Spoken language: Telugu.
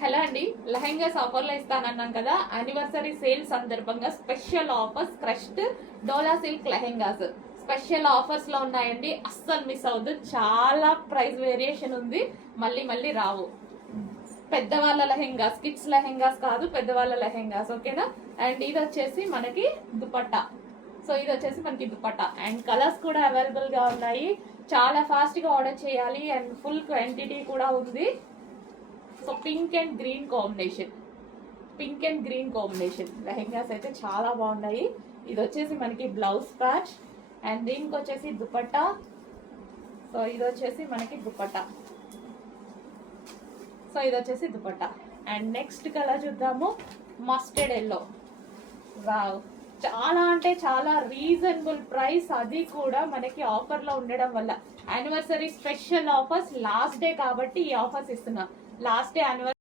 హలో అండి, లెహెంగాస్ ఆఫర్లో ఇస్తానన్నాం కదా. యానివర్సరీ సేల్ సందర్భంగా స్పెషల్ ఆఫర్స్ క్రష్డ్ డోలా సిల్క్ లెహెంగాస్ స్పెషల్ ఆఫర్స్ లో ఉన్నాయండి. అస్సలు మిస్ అవ్వద్దు. చాలా ప్రైస్ వేరియేషన్ ఉంది, మళ్ళీ మళ్ళీ రావు. పెద్దవాళ్ళ లెహెంగాస్, కిడ్స్ లెహెంగాస్ కాదు, పెద్దవాళ్ళ లెహెంగాస్. ఓకేనా? అండ్ ఇది వచ్చేసి మనకి దుపట్టా. సో ఇది వచ్చేసి మనకి దుపట్టా అండ్ కలర్స్ కూడా అవైలబుల్ గా ఉన్నాయి. చాలా ఫాస్ట్ గా ఆర్డర్ చేయాలి అండ్ ఫుల్ క్వాంటిటీ కూడా ఉంది. So pink and green combination lehengas అయితే చాలా బాగున్నాయి. ఇది వచ్చేసి మనకి బ్లౌజ్ ప్యాచ్ అండ్ దీనికి వచ్చేసి దుపట్టా. సో ఇది వచ్చేసి మనకి దుపట్టా. అండ్ నెక్స్ట్ కలర్ చూద్దాము, మస్టర్డ్ ఎల్లో. వావ్, చాలా అంటే చాలా రీజనబుల్ ప్రైస్, అది కూడా మనకి ఆఫర్ లో ఉండడం వల్ల. Anniversary special offers, last day కాబట్టి ఈ ఆఫర్స్ ఇస్తున్నా. Last day anniversary